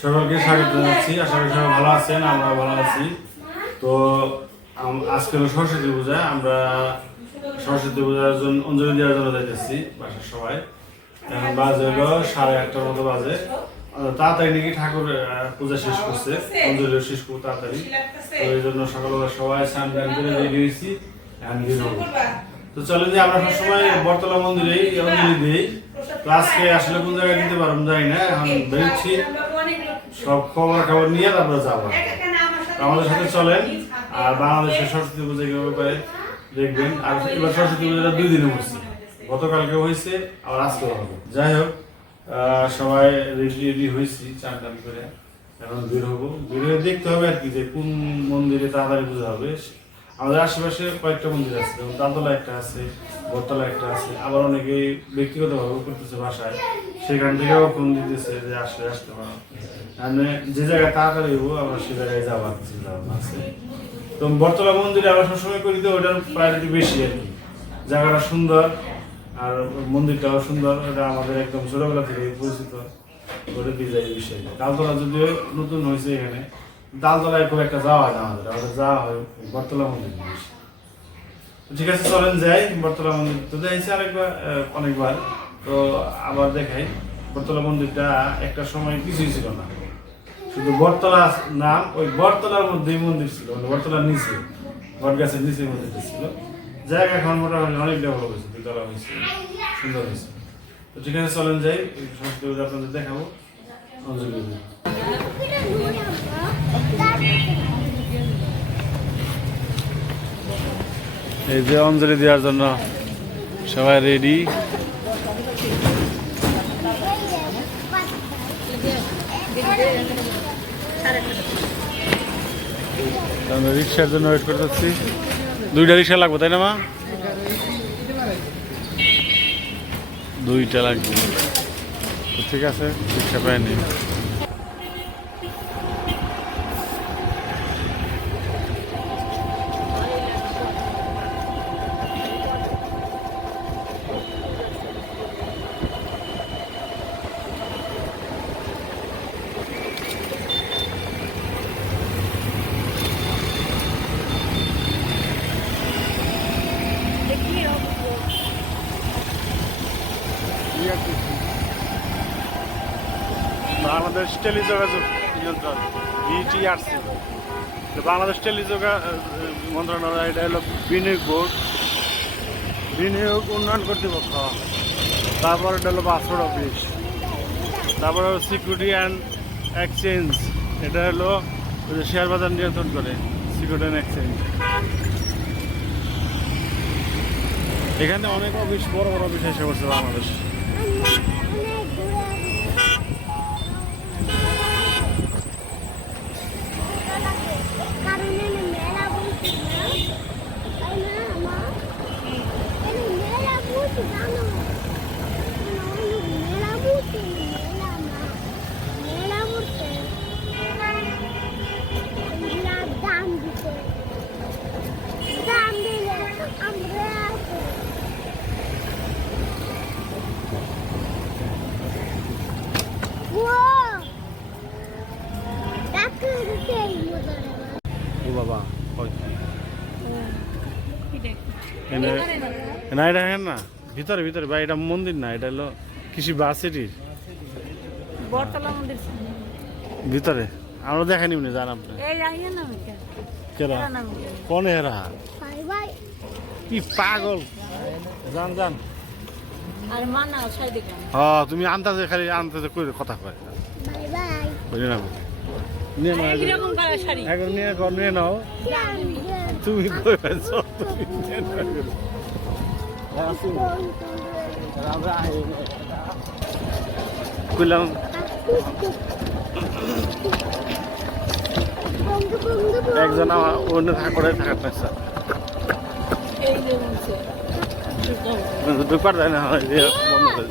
সকলকে স্বাগত জানাচ্ছি। আশা করি সবাই ভালো আছেন আমরা ভালো আছি। তো আজকে সরস্বতী পূজা, আমরা সরস্বতী পূজার জন্য অঞ্জলি দেওয়ার জন্য যাইতেছি বাসার সবাই। এখন বাজে হলো সাড়ে আটটার মতো বাজে। তাড়াতাড়ি নাকি ঠাকুর পূজা শেষ করছে। অঞ্জলি শেষ করব তাড়াতাড়ি। তো এই জন্য সকালবেলা সবাই স্নান টান করে রেডি হয়েছি, এখন তো চলে যে, আমরা সবসময় বটতলা মন্দিরেই অঞ্জলি দিই। তো আজকে আসলে কোন জায়গায় দিতে পারব জানি না, এখন বেরোচ্ছি। সব খবর খবর নিয়ে তারপরে যাব আমাদের সাথে চলেন। আর বাংলাদেশের সরস্বতী পূজা কীভাবে করে দেখবেন। আর এবার সরস্বতী পূজাটা দুই দিনে হচ্ছে। গতকালকে হয়েছে আবার আজকেও হবে। যাই হোক সবাই রেডি রেডি হয়েছি চান টান করে। এখন বের হব। বের হয়ে দেখতে হবে আর কি যে কোন মন্দিরে তাড়াতাড়ি পূজা হবে। আমাদের আশেপাশে কয়েকটা মন্দির আছে যেমন তালতলা একটা আছে বটতলা একটা আছে। আবার অনেকেই ব্যক্তিগতভাবে করতেছে বাসায়। সেখান থেকেও ফোন দিতেছে যে আসলে আসতে পারো। মানে যে জায়গায় তাড়াতাড়ি হব আমরা সে জায়গায় যাওয়ার তো বটতলা মন্দিরে আমরা সবসময় করি তো, ওটার প্রায়োরিটি বেশি আর কি। জায়গাটা সুন্দর, আর মন্দিরটাও সুন্দর এটা আমাদের একদম ছোটবেলা থেকে পরিচিত ওটা এই বিষয়। তালতলা যদিও নতুন হয়েছে এখানে তালতলায় খুব একটা যাওয়া হয় না আমাদের আমাদের যাওয়া হয় বর্তলা মন্দির ঠিক আছে, চলেন যাই বর্তলা মন্দির। তো যাইছি আরেকবার অনেকবার। তো আবার দেখাই। বটতলা মন্দিরটা একটা সময় কিছুই ছিল না। শুধু বটতলা নাম, ওই বটতলার মধ্যেই মন্দির ছিল মানে বটতলার নিচে বট গাছের নিচে মন্দিরটা ছিল। জায়গা এখন মোটামুটি অনেক ডেভেলপ হয়েছে, দুতলা হয়েছে, সুন্দর হয়েছে। তো ঠিক আছে চলেন যাই কিছু আপনাদের দেখাবো। অঞ্জলি এই যে অঞ্জলি দেওয়ার জন্য সবাই রেডি রিক্সার জন্য ওয়েট করে যাচ্ছি। দুইটা রিক্সা লাগবে, তাই না, মা? দুইটা লাগবে। ঠিক আছে, রিক্সা পাই নি বাংলাদেশ টেলিযোগাযোগ নিয়ন্ত্রণ বিটিআরসি বাংলাদেশ টেলিযোগা মন্ত্রণালয়, এটা হলো বিনিয়োগ বোর্ড। বিনিয়োগ উন্নয়ন কর্তৃপক্ষ। তারপর এটা হলো পাসপোর্ট অফিস। তারপর হলো সিকিউরিটি অ্যান্ড এক্সচেঞ্জ। এটা হলো শেয়ার বাজার নিয়ন্ত্রণ করে, সিকিউরিটি অ্যান্ড এক্সচেঞ্জ। এখানে অনেক অফিস, বড় বড় অফিস এসে পড়ছে বাংলাদেশ। এনে না। এটা হ্যাঁ না? ভিতরে ভিতরে। বা এটা মন্দির না এটা হলো কৃষি বাস এটির বটতলা ভিতরে। আমরা দেখানি উনি জান আপনি। কেরা? কি? কোন এরা? কি পাগল? জান জান। মানা হ্যাঁ তুমি আন্দাজে খালি আন্দাজে করে কথা কয়। বুঝলি না? নিয়ে নাও একজন নিয়ে কর নিয়ে নাও। তুমি তুমি একজন। আমার অন্য থাকা থাকার পাইছে এই যে বলছে ঢুকবার যায় না বন্ধ করে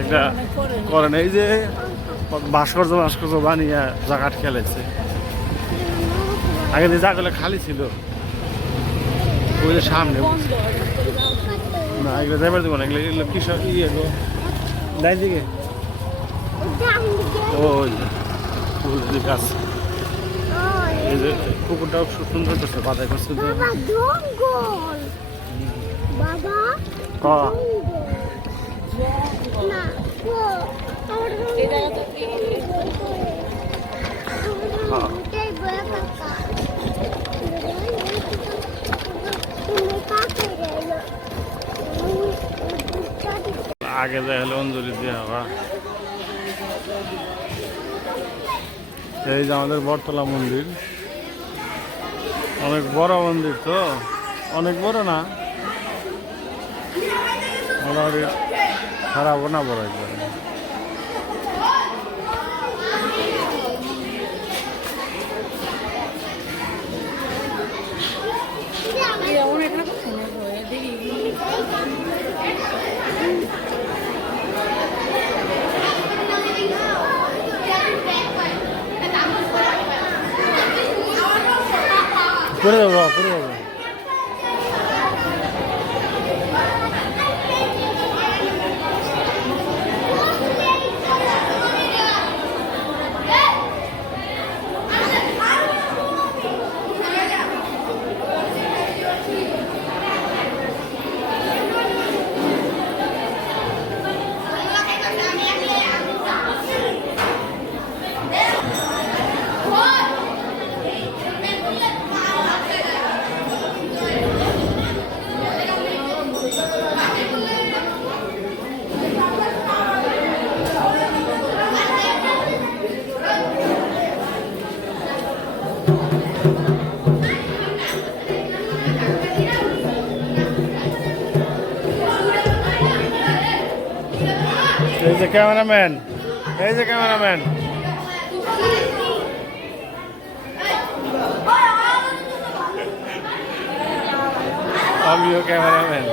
একটা করেন এই যে ভাস্কর্য ভাস্কর্য বানিয়ে জায়গাট খেলেছে আগে যে জায়গাগুলো খালি ছিল। ওই যে সামনে না এগুলো যাইবার দেবো না এগুলো এগুলো কিসব ইয়ে গো ডাইন দিকে ওই গাছ। এই যে পুকুরটাও খুব সুন্দর করছে বাধাই করছে বাবা আগে যাই হলে অঞ্জলি দিয়ে হবা। এই যে আমাদের বটতলা মন্দির। অনেক বড় মন্দির তো? অনেক বড় না? মোটামুটি খারাপও না বড় একবারে এই অনেক না কথা এই যে ক্যামেরাম্যান এই যে ক্যামেরাম্যান আমিও ক্যামেরাম্যান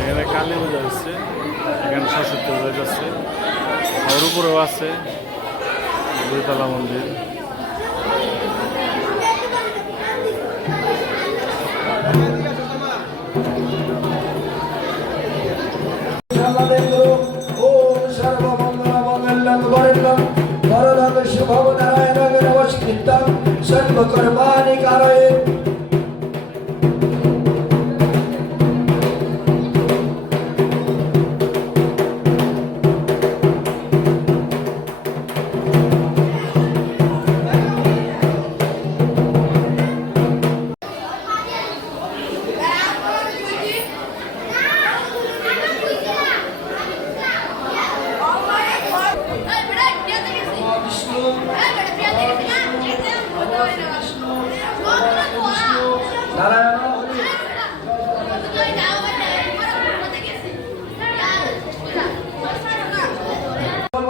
এখানে কালী পূজা হচ্ছে, এখানে সরস্বতী পূজা যাচ্ছে আর উপরেও আছে দুইতলা মন্দির। করবা?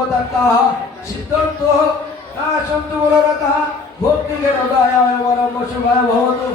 सर्वदत्ताः सिद्धन्तोः नाशन्तु मनोरथः भोक्तिगणदाय वरं शुभाय भवतु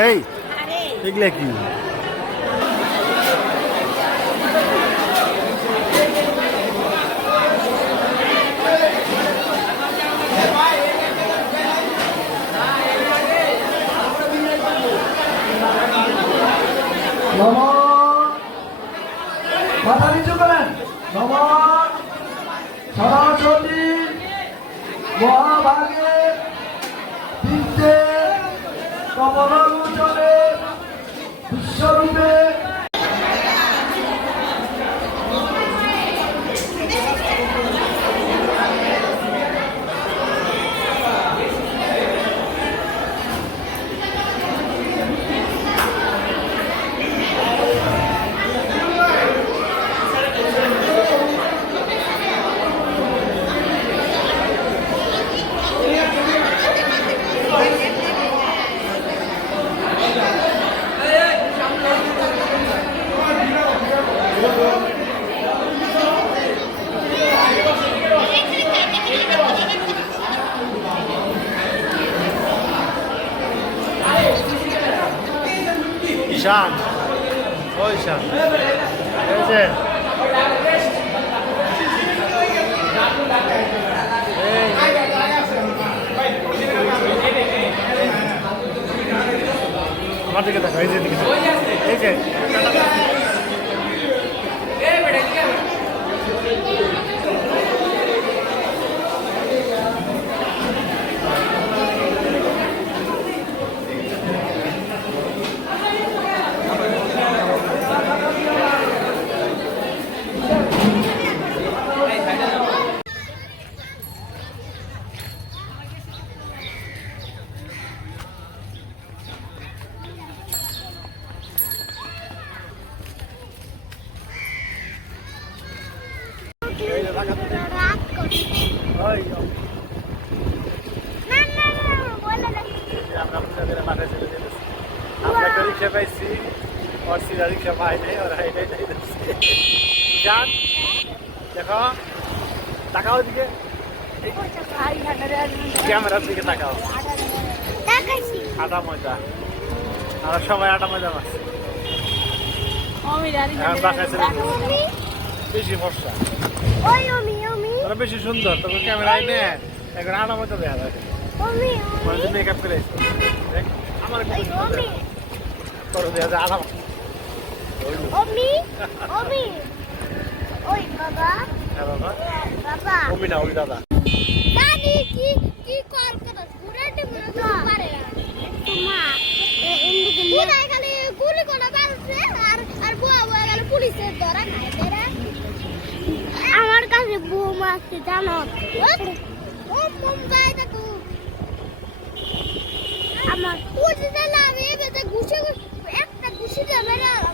এই এগুলো কি নম মাথা নিচু করেন নম সরস্বতী মহাভাগে বিদ্যে কমলোচনে বিশ্বরূপে ঈশান ও ঈশান এই যে এই। আমার দিকে দেখো এই এই যে রাগ করছে ওই না না না বলে না যে আমরা আপনাদের মাঠে চলে যেতেছি আমরা একটা রিক্সা পাইছি ওর সিরা রিক্সা পাই নাই ওরা এটাই যান দেখো তাকাও দিকে ক্যামেরার দিকে তাকাও। আটা ময়দা। আমরা সবাই আটা ময়দা। আমি বেশি ফর্সা ওরা বেশি সুন্দর তবে ক্যামেরায় নে এখন আটা ময়দা দেখা যায় মেকআপ করে আমার কত ওই সুন্দর আমি তোর দেখা যায় আটা আমি আমি ওই বাবা হ্যাঁ বাবা বাবা অমি না ওই দাদা দাদি কি কি কল করো ঘুরাতে মনে পারে মা এন্দিকে নিয়ে খালি গুলি কোনা বাজছে আর আর বুয়া বুয়া গেল পুলিশের ধরা খাই দেরা আমার কাছে বোম আছে জানো ও বোম গায় আমার পুলিশ 你怎么了？